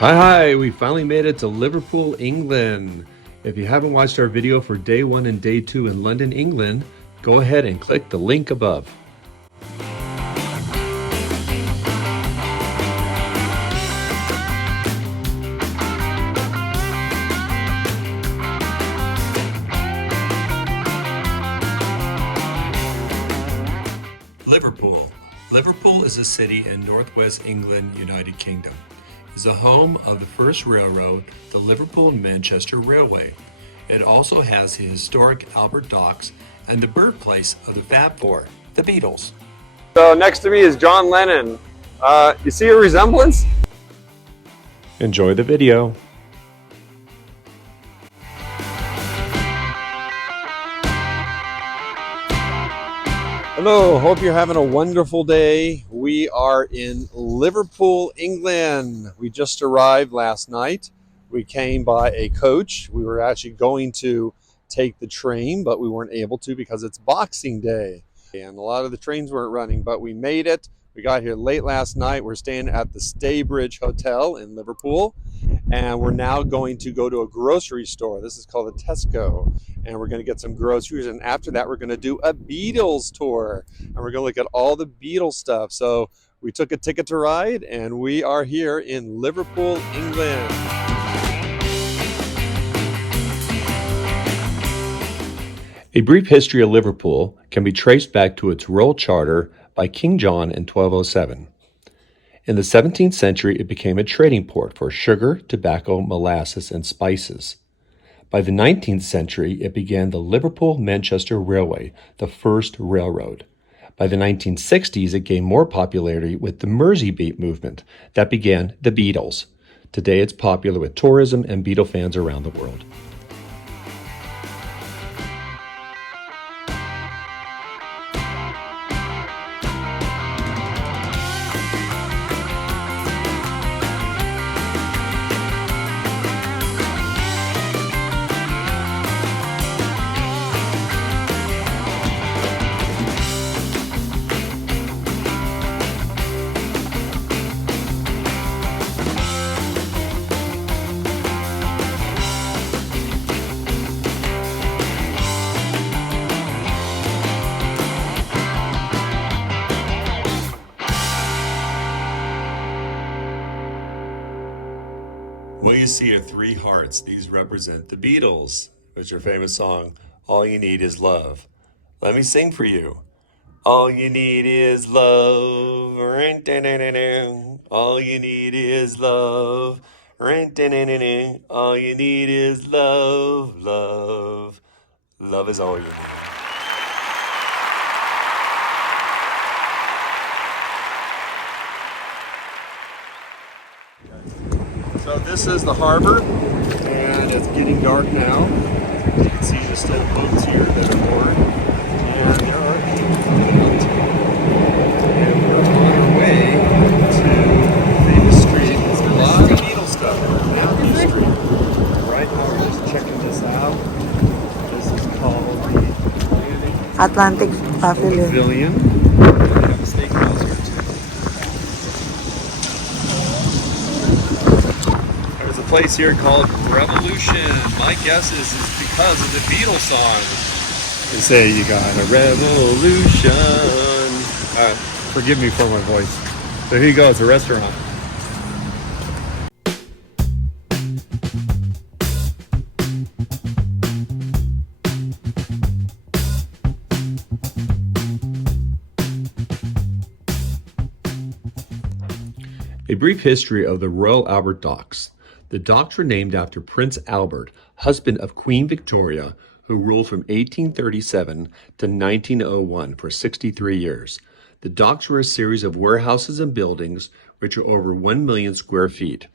Hi, we finally made it to Liverpool, England. If you haven't watched our video for day 1 and day 2 in London, England, go ahead and click the link above. Liverpool. Liverpool is a city in northwest England, United Kingdom. It is the home of the first railroad, the Liverpool and Manchester Railway. It also has the historic Albert Docks and the birthplace of the Fab Four, the Beatles. So next to me is John Lennon. You see a resemblance? Enjoy the video. Hello, hope you're having a wonderful day. We are in Liverpool, England. We just arrived last night. We came by a coach. We were actually going to take the train, but we weren't able to because it's Boxing Day. And a lot of the trains weren't running, but we made it. We got here late last night. We're staying at the Staybridge Hotel in Liverpool. And we're now going to go to a grocery store. This is called a Tesco. And we're going to get some groceries. And after that, we're going to do a Beatles tour. And we're going to look at all the Beatles stuff. So we took a ticket to ride, and we are here in Liverpool, England. A brief history of Liverpool can be traced back to its royal charter by King John in 1207. In the 17th century, it became a trading port for sugar, tobacco, molasses, and spices. By the 19th century, it began the Liverpool-Manchester Railway, the first railroad. By the 1960s, it gained more popularity with the Mersey Beat movement that began the Beatles. Today, it's popular with tourism and Beatle fans around the world. What you see are three hearts. These represent the Beatles, which are famous song, All You Need Is Love. Let me sing for you. All you need is love. All you need is love. All you need is love, love. Love is all you need. So this is the harbor, and it's getting dark now. As you can see, there's still boats here that are moored, and there are people out. And we're on our way to famous street. There's a lot of Beatles stuff on Mathew Street. Right now we're just checking this out. This is called the Atlantic Pavilion. Pavilion. We have a steakhouse here too. There's a place here called Revolution. My guess is it's because of the Beatles song. They say you got a revolution. Forgive me for my voice. So here you go, it's a restaurant. A brief history of the Royal Albert Docks. The docks were named after Prince Albert, husband of Queen Victoria, who ruled from 1837 to 1901 for 63 years. The docks were a series of warehouses and buildings which are over 1 million square feet.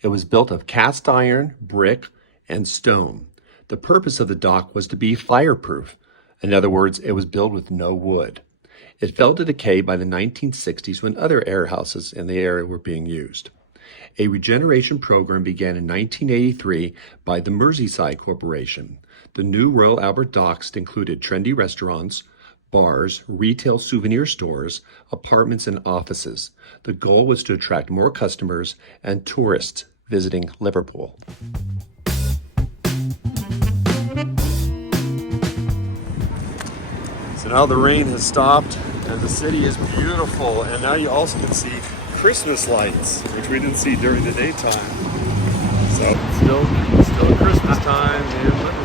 It was built of cast iron, brick, and stone. The purpose of the dock was to be fireproof. In other words, it was built with no wood. It fell to decay by the 1960s when other warehouses in the area were being used. A regeneration program began in 1983 by the Merseyside Corporation. The new Royal Albert Docks included trendy restaurants, bars, retail souvenir stores, apartments, and offices. The goal was to attract more customers and tourists visiting Liverpool. So now the rain has stopped and the city is beautiful, and now you also can see Christmas lights, which we didn't see during the daytime. So still Christmas time in Liverpool.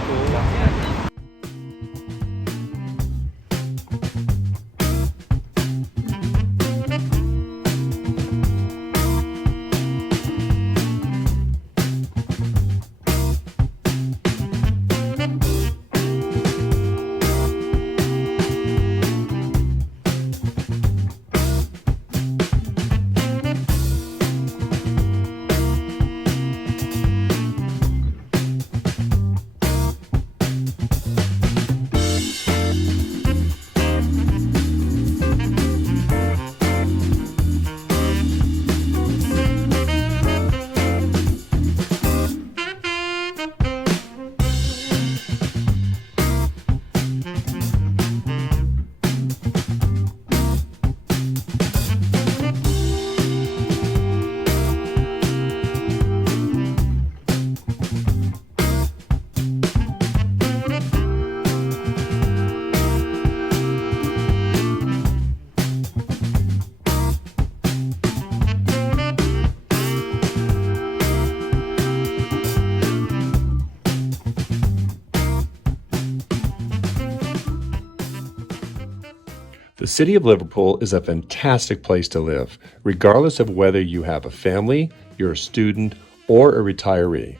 The city of Liverpool is a fantastic place to live, regardless of whether you have a family, you're a student, or a retiree.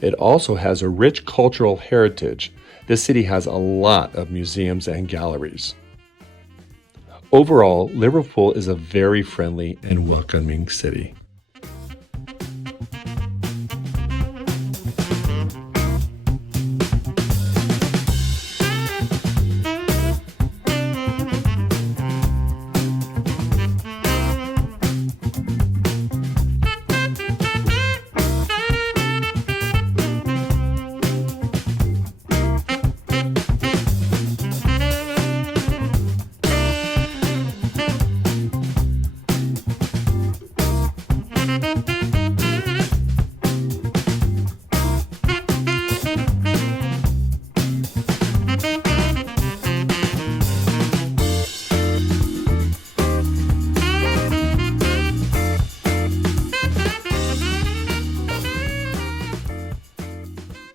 It also has a rich cultural heritage. This city has a lot of museums and galleries. Overall, Liverpool is a very friendly and welcoming city.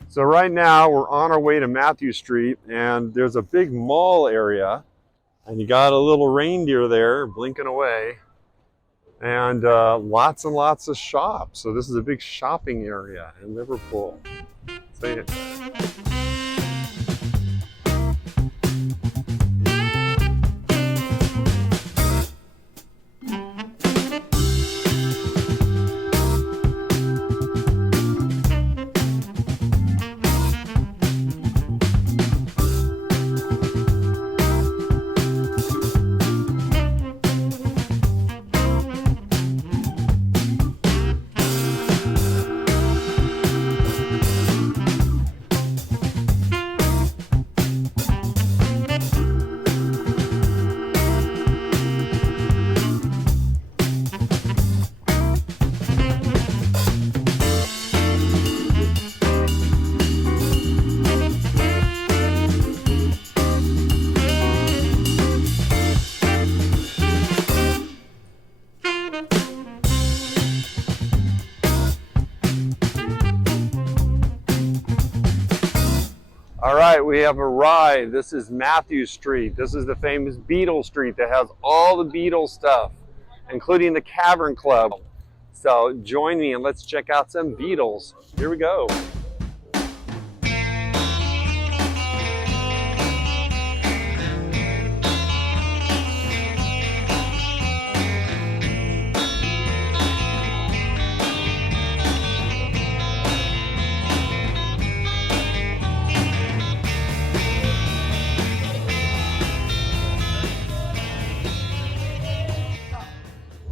So right now we're on our way to Mathew Street, and there's a big mall area, and you got a little reindeer there blinking away, and lots of shops. So this is a big shopping area in Liverpool. So, all right, we have arrived. This is Mathew Street. This is the famous Beatles street that has all the Beatles stuff, including the Cavern Club. So join me and let's check out some Beatles. Here we go.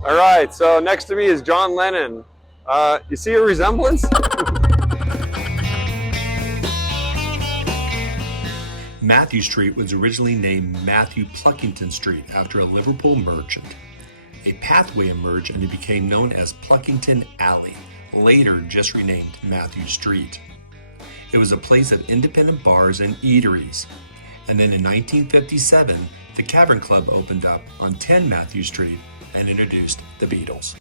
All right, so next to me is John Lennon. You see a resemblance? Mathew Street was originally named Mathew Pluckington Street after a Liverpool merchant. a pathway emerged and it became known as Pluckington Alley, later just renamed Mathew Street. It was a place of independent bars and eateries. And then in 1957, the Cavern Club opened up on 10 Mathew Street and introduced the Beatles.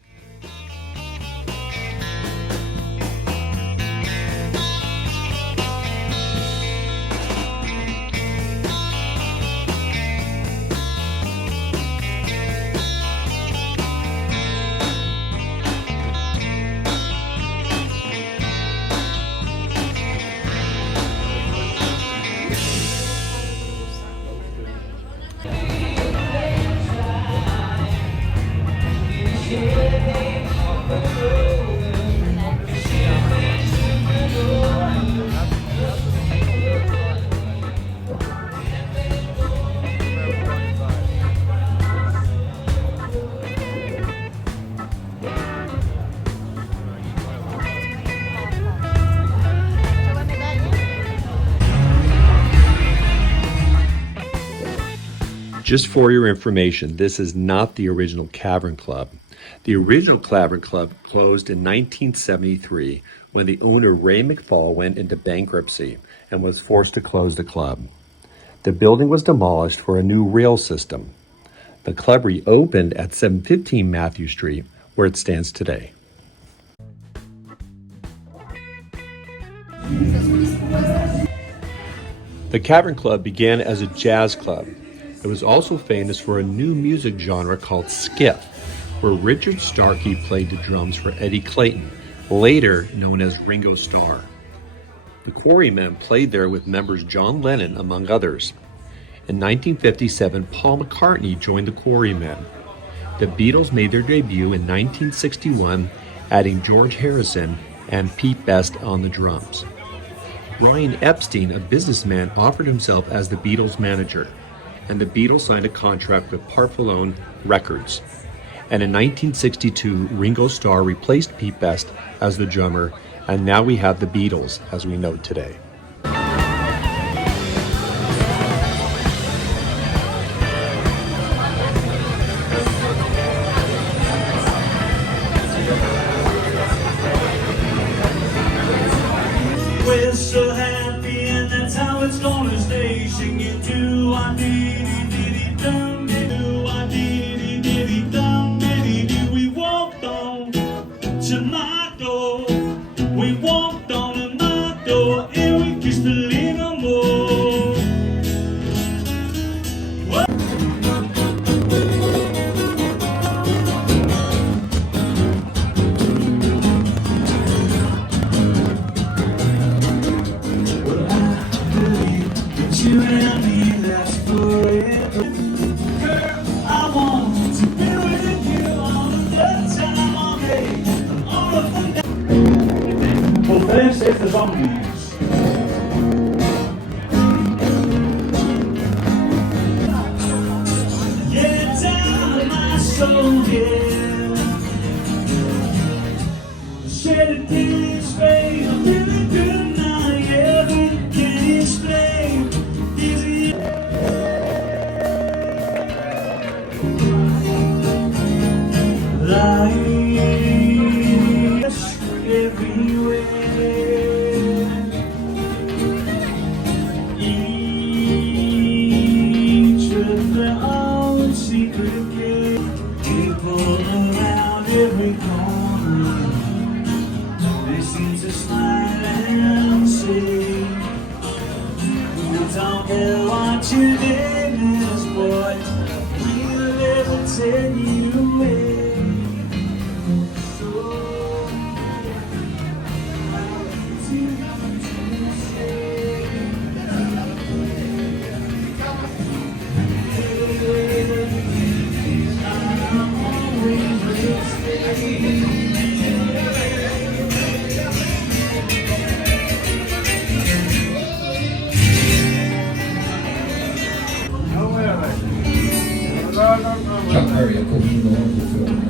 Just for your information, this is not the original Cavern Club. The original Cavern Club closed in 1973 when the owner Ray McFall went into bankruptcy and was forced to close the club. The building was demolished for a new rail system. The club reopened at 715 Mathew Street, where it stands today. The Cavern Club began as a jazz club. It was also famous for a new music genre called skiff, where Richard Starkey played the drums for Eddie Clayton, later known as Ringo Starr. The Quarrymen played there with members John Lennon, among others. In 1957, Paul McCartney joined the Quarrymen. The Beatles made their debut in 1961, adding George Harrison and Pete Best on the drums. Brian Epstein, a businessman, offered himself as the Beatles' manager, and the Beatles signed a contract with Parlophone Records. And in 1962, Ringo Starr replaced Pete Best as the drummer, and now we have the Beatles as we know today. We're so happy and that's how it's gonna stay. Singing do-a-dee-dee-dee-dee-dum, do-a-dee-dee-dee-dum-dee-dee-dee. We walked on to my door. We walked on to my door and we kissed a little more. What? You and me, that's forever. Girl, I want to be with you all the time, all day, all of the night. Well, this is the ambience. Yeah, down my soul, yeah. Shed a tear's face, I'm feeling good now, yeah, but can't explain. Lies everywhere. Each of their own secret game. People around every corner, they seem to smile and say, "We don't care what you did, this boy. We'll never take you away." Chuck Berry, of course, from the wonderful film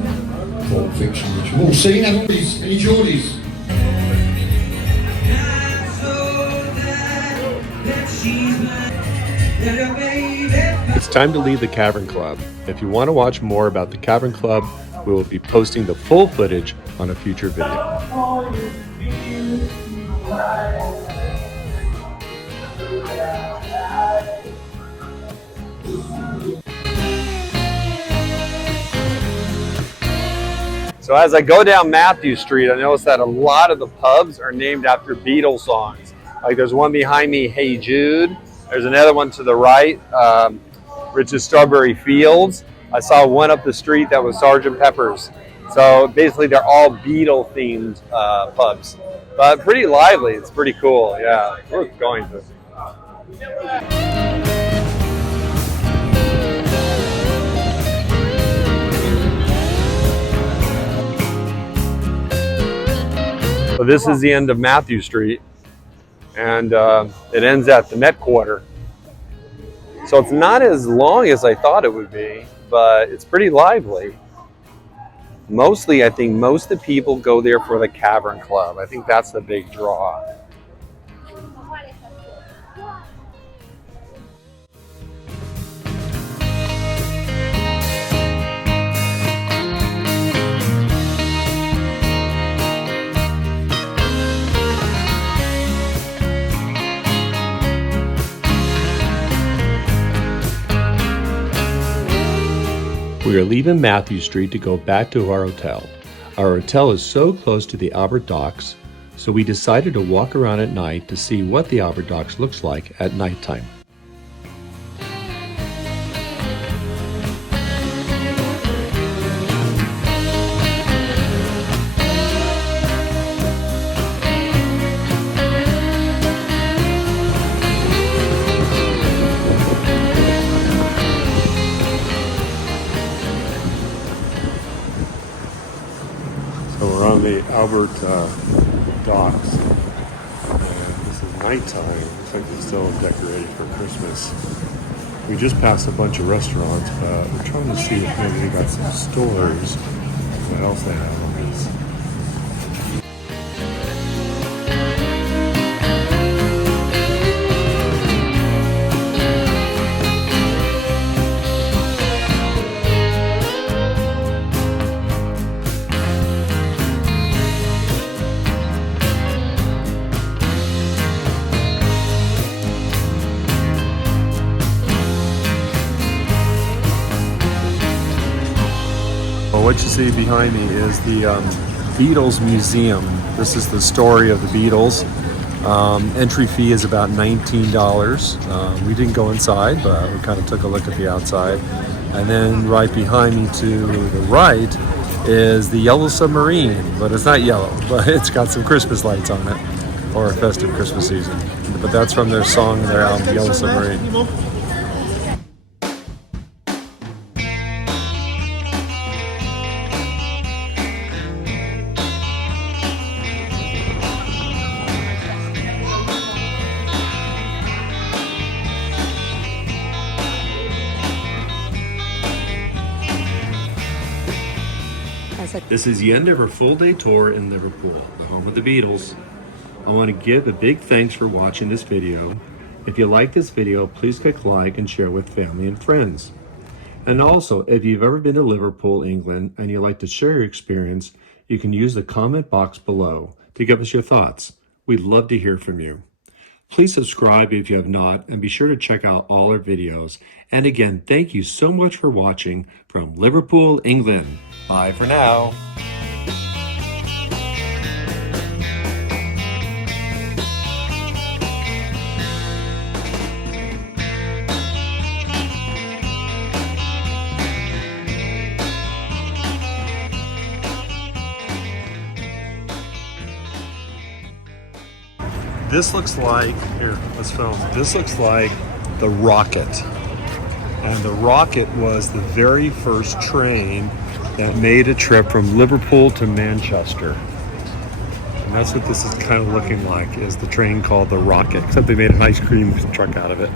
Pulp Fiction, which we've all seen. And all these, any Geordies? It's time to leave the Cavern Club. If you want to watch more about the Cavern Club, we will be posting the full footage on a future video. So as I go down Mathew Street, I notice that a lot of the pubs are named after Beatles songs. Like there's one behind me, Hey Jude. There's another one to the right, Rich's Strawberry Fields. I saw one up the street that was Sgt. Pepper's. So basically they're all Beatle themed pubs. But pretty lively, it's pretty cool, yeah. Worth going to. So this is the end of Mathew Street, and it ends at the Met Quarter. So it's not as long as I thought it would be, but it's pretty lively. Mostly, I think most of the people go there for the Cavern Club. I think that's the big draw. We are leaving Mathew Street to go back to our hotel. Our hotel is so close to the Albert Docks, so we decided to walk around at night to see what the Albert Docks looks like at nighttime. So we're on the Albert Docks, and this is nighttime. Looks like they're still decorated for Christmas. We just passed a bunch of restaurants, but we're trying to see if maybe they got some stores. What else they have on this? Well, what you see behind me is the Beatles Museum. This is the story of the Beatles. Entry fee is about $19. We didn't go inside, but we kind of took a look at the outside. And then right behind me to the right is the Yellow Submarine, but it's not yellow, but it's got some Christmas lights on it, or a festive Christmas season. But that's from their song and their album, Yellow Submarine. This is the end of our full-day tour in Liverpool, the home of the Beatles. I want to give a big thanks for watching this video. If you like this video, please click like and share with family and friends. And also, if you've ever been to Liverpool, England, and you'd like to share your experience, you can use the comment box below to give us your thoughts. We'd love to hear from you. Please subscribe if you have not, and be sure to check out all our videos. And again, thank you so much for watching from Liverpool, England. Bye for now. This looks like, here, let's film. This looks like the Rocket. And the Rocket was the very first train that made a trip from Liverpool to Manchester. And that's what this is kind of looking like, is the train called the Rocket, except they made an ice cream truck out of it.